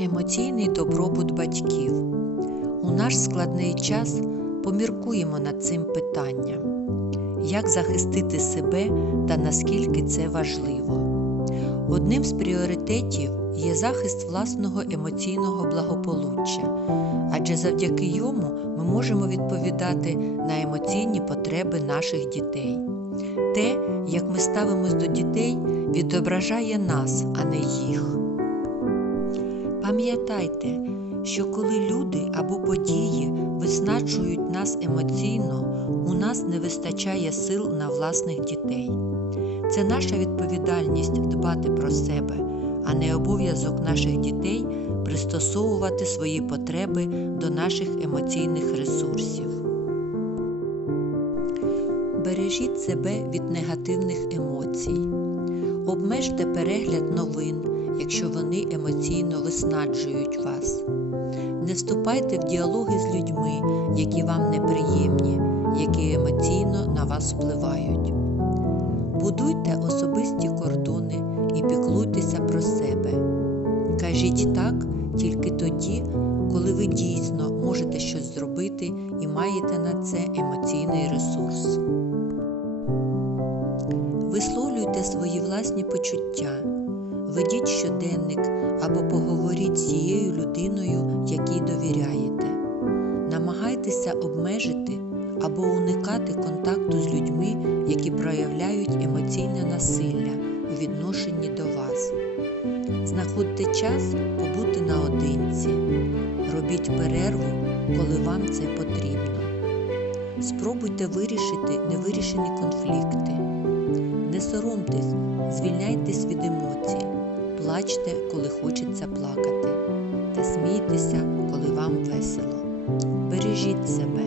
Емоційний добробут батьків. У наш складний час поміркуємо над цим питанням. Як захистити себе та наскільки це важливо? Одним з пріоритетів є захист власного емоційного благополуччя, адже завдяки йому ми можемо відповідати на емоційні потреби наших дітей. Те, як ми ставимось до дітей, відображає нас, а не їх. Пам'ятайте, що коли люди або події визначують нас емоційно, у нас не вистачає сил на власних дітей. Це наша відповідальність дбати про себе, а не обов'язок наших дітей пристосовувати свої потреби до наших емоційних ресурсів. Бережіть себе від негативних емоцій. Обмежте перегляд новин, якщо вони емоційно виснаджують вас. Не вступайте в діалоги з людьми, які вам неприємні, які емоційно на вас впливають. Будуйте особисті кордони і піклуйтеся про себе. Кажіть так тільки тоді, коли ви дійсно можете щось зробити і маєте на це емоційний ресурс. Висловлюйте свої власні почуття, ведіть щоденник або поговоріть з тією людиною, якій довіряєте. Намагайтеся обмежити або уникати контакту з людьми, які проявляють емоційне насилля у відношенні до вас. Знаходьте час побути наодинці, робіть перерву, коли вам це потрібно. Спробуйте вирішити невирішені конфлікти. Не соромтесь, звільняйтесь від плачте, коли хочеться плакати, та смійтеся, коли вам весело. Бережіть себе.